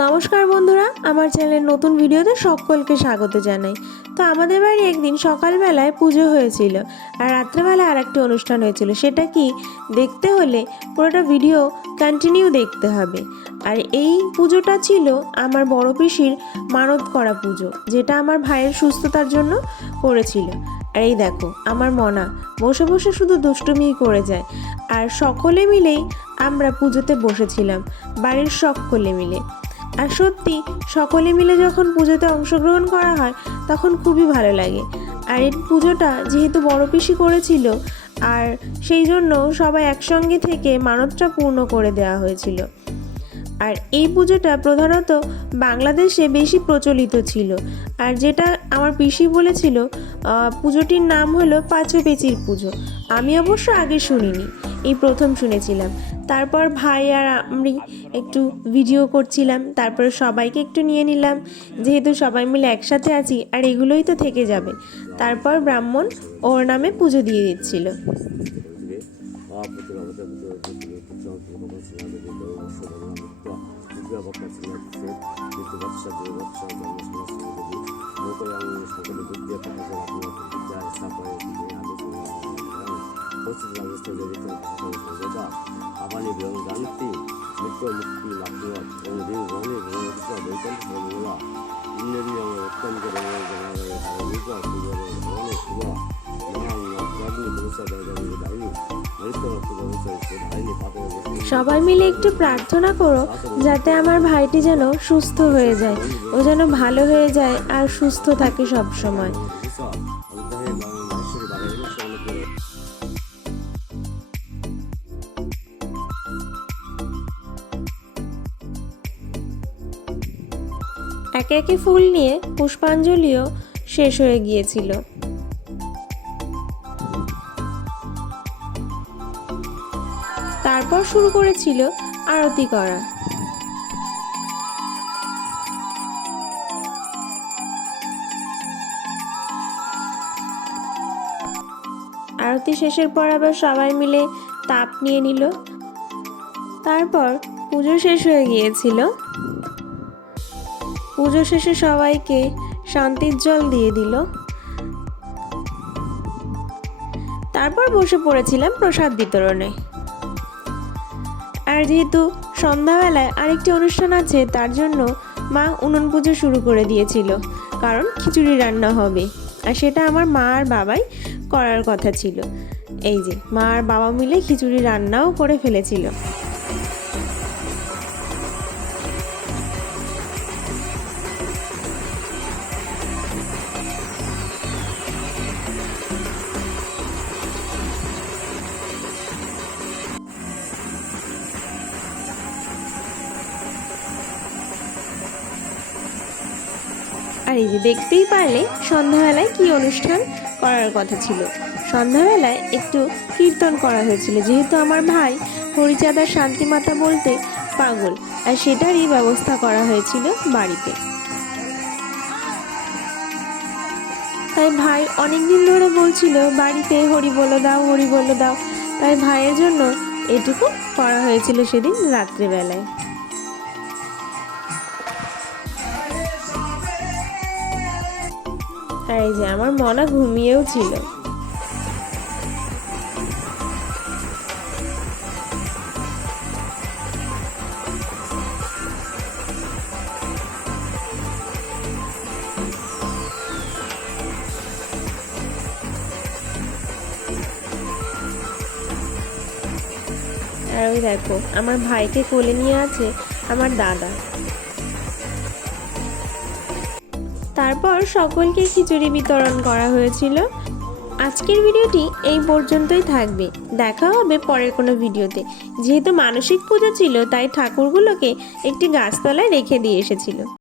নমস্কার বন্ধুরা, আমার চ্যানেলের নতুন ভিডিওতে সকলকে স্বাগত জানাই। তো আমাদের বাড়ি একদিন সকালবেলায় পুজো হয়েছিল আর রাত্রেবেলায় আরেকটি অনুষ্ঠান হয়েছিল। সেটা কি দেখতে হলে পুরোটা ভিডিও কন্টিনিউ দেখতে হবে। আর এই পুজোটা ছিল আমার বড় পিসির মানত করা পুজো, যেটা আমার ভাইয়ের সুস্থতার জন্য করেছিল। আর এই দেখো আমার মনা বসে বসে শুধু দুষ্টুমিই করে যায়। আর সকলে মিলেই আমরা পুজোতে বসেছিলাম, বাড়ির সকলে মিলে। আর সত্যি সকলে মিলে যখন পুজোতে অংশগ্রহণ করা হয় তখন খুবই ভালো লাগে। আর এই পুজোটা যেহেতু বড় পিসি করেছিল, আর সেই জন্য সবাই একসঙ্গে থেকে মানতটা পূর্ণ করে দেওয়া হয়েছিল। আর এই পুজোটা প্রধানত বাংলাদেশে বেশি প্রচলিত ছিল। আর যেটা আমার পিসি বলেছিল, পুজোটির নাম হলো পাঁচপেচির পুজো। আমি অবশ্য আগে শুনিনি, এই প্রথম শুনেছিলাম। তারপর ভাই আর আমি একটু ভিডিও করছিলাম, তারপরে সবাইকে একটু নিয়ে নিলাম, যেহেতু সবাই মিলে একসাথে আছি আর এগুলোই তো থেকে যাবে। তারপর ব্রাহ্মণ ওর নামে পুজো দিয়ে দিচ্ছিল। সবাই মিলে একটু প্রার্থনা করো যাতে আমার ভাইটি যেন সুস্থ হয়ে যায়, ও যেন ভালো হয়ে যায় আর সুস্থ থাকে সব সময়। একে একে ফুল নিয়ে পুষ্পাঞ্জলিও শেষ হয়ে গিয়েছিল। তারপর শুরু করেছিল আরতি করা। আরতি শেষের পর আবার সবাই মিলে তাপ নিয়ে নিল। তারপর পুজো শেষ হয়ে গিয়েছিল। পুজো শেষে সবাইকে শান্তির জল দিয়ে দিল। তারপর বসে পড়েছিলাম প্রসাদ বিতরণে। আর যেহেতু সন্ধ্যাবেলায় আরেকটি অনুষ্ঠান আছে, তার জন্য মা উনুন পুজো শুরু করে দিয়েছিল, কারণ খিচুড়ি রান্না হবে। আর সেটা আমার মা আর বাবাই করার কথা ছিল। এই যে মা আর বাবা মিলে খিচুড়ি রান্নাও করে ফেলেছিল। আর এই যে দেখতেই পারলে সন্ধ্যাবেলায় কি অনুষ্ঠান করার কথা ছিল। সন্ধ্যাবেলায় একটু কীর্তন করা হয়েছিল, যেহেতু আমার ভাই হরিচাঁদার শান্তিমাতা বলতে পাগল, আর সেটারই ব্যবস্থা করা হয়েছিল বাড়িতে। তাই ভাই অনেক দিন ধরে বলছিল বাড়িতে হরি বলো দাও, হরি বলো দাও। তাই ভাইয়ের জন্য এটুকু করা হয়েছিল সেদিন রাত্রেবেলায়। আর এই যে আমার মনা ঘুমিয়েও ছিল। আর ওই দেখো আমার ভাইকে কোলে নিয়ে আছে আমার দাদা। তারপর সকলকে খিচুড়ি বিতরণ করা হয়েছিল। আজকের ভিডিওটি এই পর্যন্তই থাকবে। দেখা হবে পরের কোনো ভিডিওতে। যেহেতু মানসিক পুজো ছিল, তাই ঠাকুরগুলোকে একটি গাছতলায় রেখে দিয়ে এসেছিল।